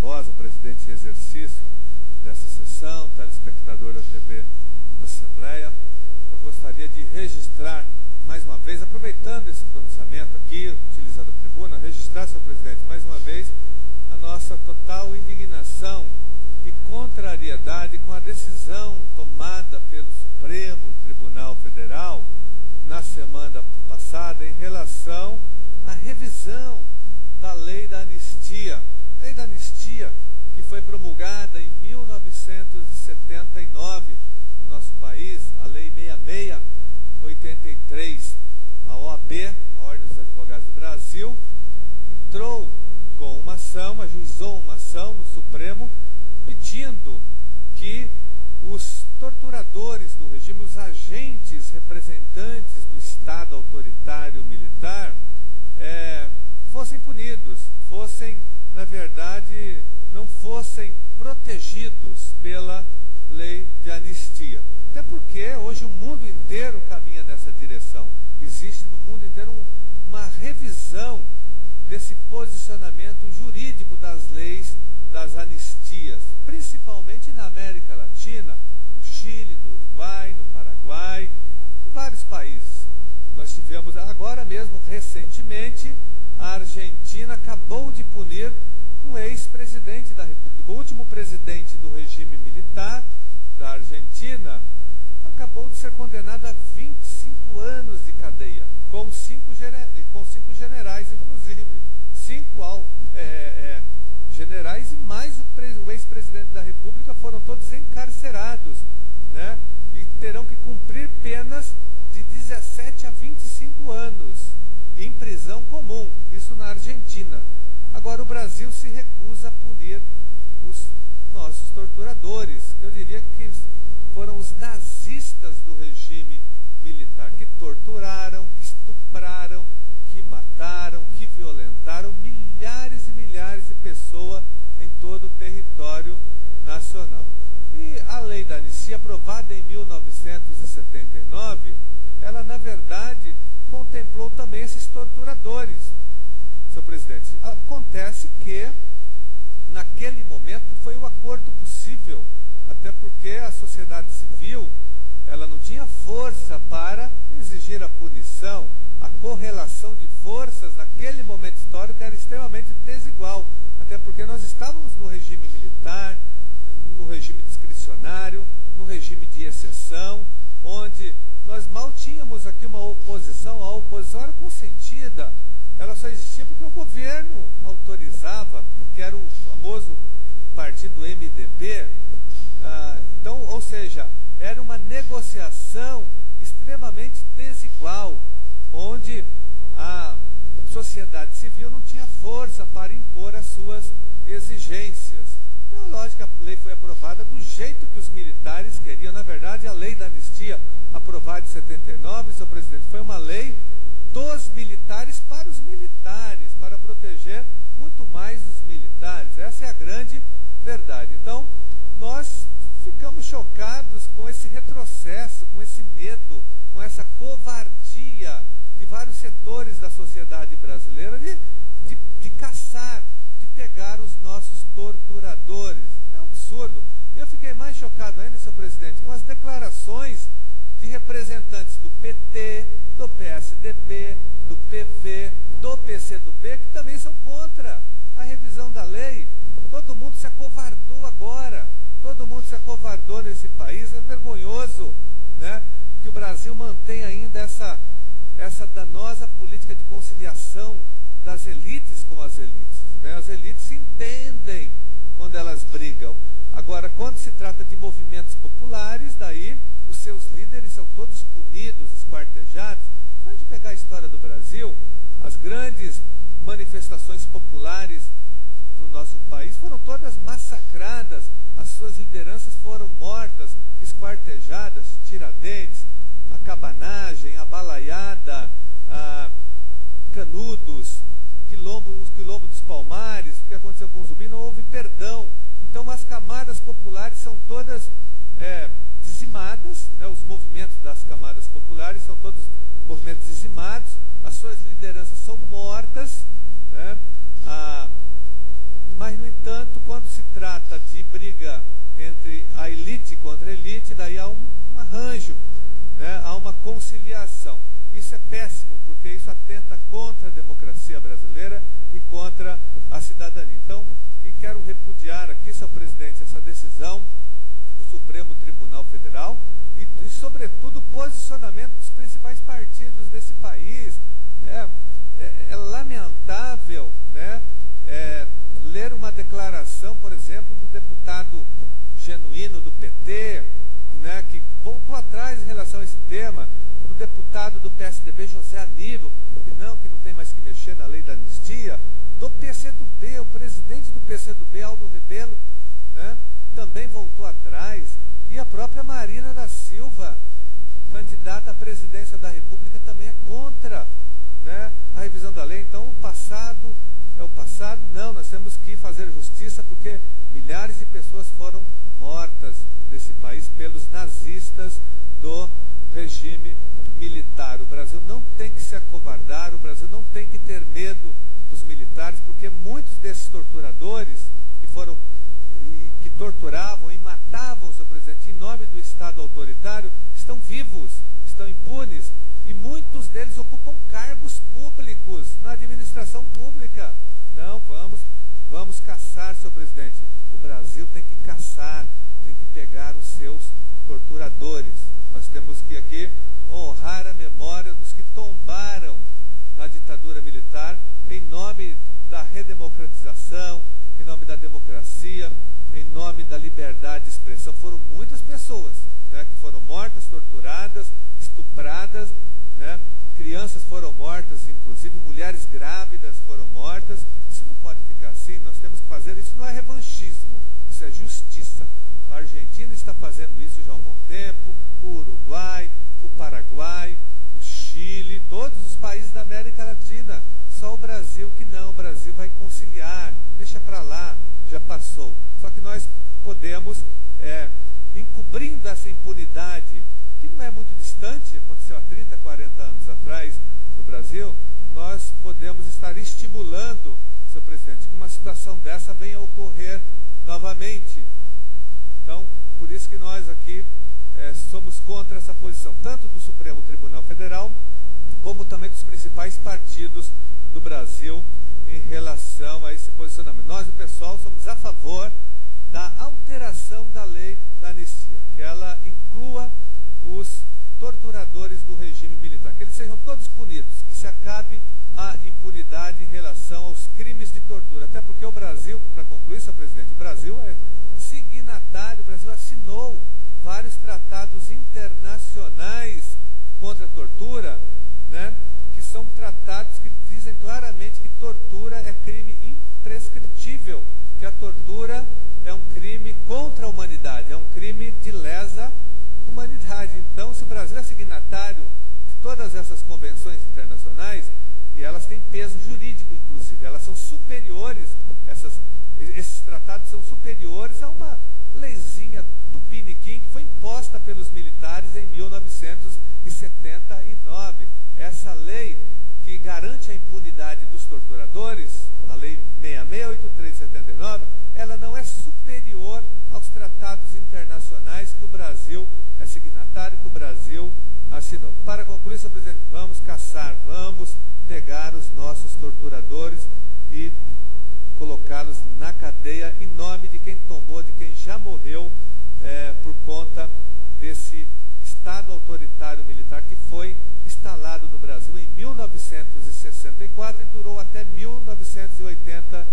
Barbosa, presidente em exercício dessa sessão, telespectador da TV Assembleia. Eu gostaria de registrar, mais uma vez, aproveitando esse pronunciamento aqui, utilizando a tribuna, registrar, senhor presidente, mais uma vez, a nossa total indignação e contrariedade com a decisão tomada pelo Supremo Tribunal Federal na semana passada em relação à revisão da Lei da Anistia. Lei da Anistia que foi promulgada em 1979 no nosso país, a Lei 6683. A OAB, a Ordem dos Advogados do Brasil, entrou com uma ação, ajuizou uma ação no Supremo, pedindo que os torturadores do regime, os agentes representantes do Estado autoritário militar, fossem punidos, na verdade, não fossem protegidos pela lei de anistia. Até porque hoje o mundo inteiro caminha nessa direção. Existe no mundo inteiro uma revisão desse posicionamento jurídico das leis das anistias, principalmente na América Latina, no Chile, no Uruguai, no Paraguai, em vários países. Nós tivemos agora mesmo, recentemente, a Argentina acabou de punir um ex-presidente da República. O último presidente do regime militar da Argentina acabou de ser condenado a 25 anos de cadeia, com cinco generais, inclusive. 5 generais e mais o ex-presidente da República foram todos encarcerados, né? E terão que cumprir penas de 17 a 25 anos em prisão comum, isso na Argentina. Agora o Brasil se recusa a punir os nossos torturadores, eu diria que foram os nazistas do regime militar, que torturaram, que estupraram, que mataram, que violentaram milhares e milhares de pessoas em todo o território nacional. E a lei da anistia, aprovada em 1979, ela na verdade contemplou também esses torturadores, senhor presidente. Acontece que naquele momento foi o acordo possível, até porque a sociedade civil ela não tinha força para exigir a punição. A correlação de forças naquele momento histórico era extremamente desigual, até porque nós estávamos no regime militar, no regime discricionário, no regime de exceção, onde nós mal tínhamos aqui uma oposição. A oposição era consentida, ela só existia porque o governo autorizava, que era o famoso partido MDB. Então, ou seja, era uma negociação extremamente desigual, onde a sociedade civil não tinha força para impor as suas exigências. Então, lógico que a lei foi aprovada do jeito que os militares queriam. Na verdade, a lei da anistia, aprovada em 79, senhor presidente, foi uma lei dos militares para os militares, para proteger muito mais os militares. Essa é a grande verdade. Então, nós ficamos chocados com esse retrocesso, com esse medo, com essa covardia de vários setores da sociedade brasileira de caçar, de pegar os nossos torturadores. É um absurdo. E eu fiquei mais chocado ainda, senhor presidente, com as declarações de representantes do PT, do PSDB, do PV, do PCdoB, que também são contra a revisão da lei. Todo mundo se acovardou agora. Todo mundo se acovardou nesse país. É vergonhoso, né, que o Brasil mantém ainda essa danosa política de conciliação das elites com as elites, né? As elites se entendem quando elas brigam. Agora, quando se trata de movimentos populares, daí os seus líderes são todos punidos, esquartejados. Se a gente pegar a história do Brasil, as grandes manifestações populares no nosso país foram todas massacradas, as suas lideranças foram mortas, esquartejadas. Tiradentes, a Cabanagem, a Balaiada, Canudos, os Quilombo dos Palmares, o que aconteceu com o Zumbi, não houve perdão. Então as camadas populares são todas dizimadas, né? Os movimentos das camadas populares são todos movimentos dizimados, as suas lideranças são mortas, né? Mas, no entanto, quando reação. Isso é péssimo, porque isso atenta contra a democracia brasileira e contra a cidadania. Então, e quero repudiar aqui, senhor presidente, essa decisão do Supremo Tribunal Federal e sobretudo, o posicionamento dos principais partidos desse país. É lamentável, né, ler uma declaração, por exemplo, do deputado genuíno do PT, né, que voltou atrás em relação a esse tema, do deputado do PSDB, José Aníbal, que não tem mais que mexer na lei da anistia, do PCdoB, o presidente do PCdoB, Aldo Rebelo, né, também voltou atrás, e a própria Marina da Silva, candidata à presidência da República, também é contra, né, a revisão da lei. Então, o passado é o passado. Não, nós temos que fazer justiça, porque milhares de pessoas foram mortas nesse país pelos nazistas do regime militar. O Brasil não tem que se acovardar, o Brasil não tem que ter medo dos militares, porque muitos desses torturadores que torturavam e matavam o seu presidente em nome do Estado autoritário estão vivos, estão impunes, e muitos deles ocupam cargos públicos na administração pública. Não, vamos caçar, senhor presidente. O Brasil tem que caçar, tem que pegar os seus torturadores. Nós temos que aqui honrar a memória dos que tombaram na ditadura militar em nome da redemocratização, em nome da democracia, em nome da liberdade de expressão. Foram muitas pessoas, né, que foram mortas, torturadas, estupradas, né, crianças foram mortas, inclusive mulheres grávidas foram mortas. Isso não pode ficar assim, nós temos que fazer, isso não é revanchismo, isso é justiça. A Argentina está fazendo isso já há um bom tempo, o Uruguai, o Paraguai, o Chile, todos os países da América Latina. Só o Brasil que não, o Brasil vai conciliar, deixa para lá, já passou. Só que nós podemos, encobrindo essa impunidade, que não é muito distante, aconteceu há 30, 40 anos atrás no Brasil, nós podemos estar estimulando, senhor presidente, que uma situação dessa venha a ocorrer novamente. Então, por isso que nós aqui somos contra essa posição, tanto do Supremo Tribunal Federal, como também dos principais partidos do Brasil em relação a esse posicionamento. Nós, o pessoal, somos a favor da alteração da lei da anistia, que ela inclua os torturadores do regime militar, que eles sejam todos punidos, que se acabe a impunidade em relação aos crimes de tortura. Até porque o Brasil, para concluir, senhor presidente, o Brasil é signatário, o Brasil assinou vários tratados internacionais contra a tortura, né, que são tratados que dizem claramente que tortura é crime imprescritível, que a tortura é um crime contra a humanidade, é um crime de lesa humanidade. Então, se o Brasil é signatário de todas essas convenções internacionais, e elas têm peso jurídico, inclusive, elas são superiores, esses tratados são superiores a uma leizinha tupiniquim que foi imposta pelos militares em 1979. Essa lei que garante a impunidade dos torturadores, a lei 668/379, ela não é superior aos tratados internacionais que o Brasil é signatário, que o Brasil assinou. Para concluir, senhor presidente, vamos caçar, vamos pegar os nossos torturadores e colocá-los na cadeia em nome de quem tombou, de quem já morreu por conta desse Estado autoritário militar que foi instalado no Brasil em 1964 e durou até 1985.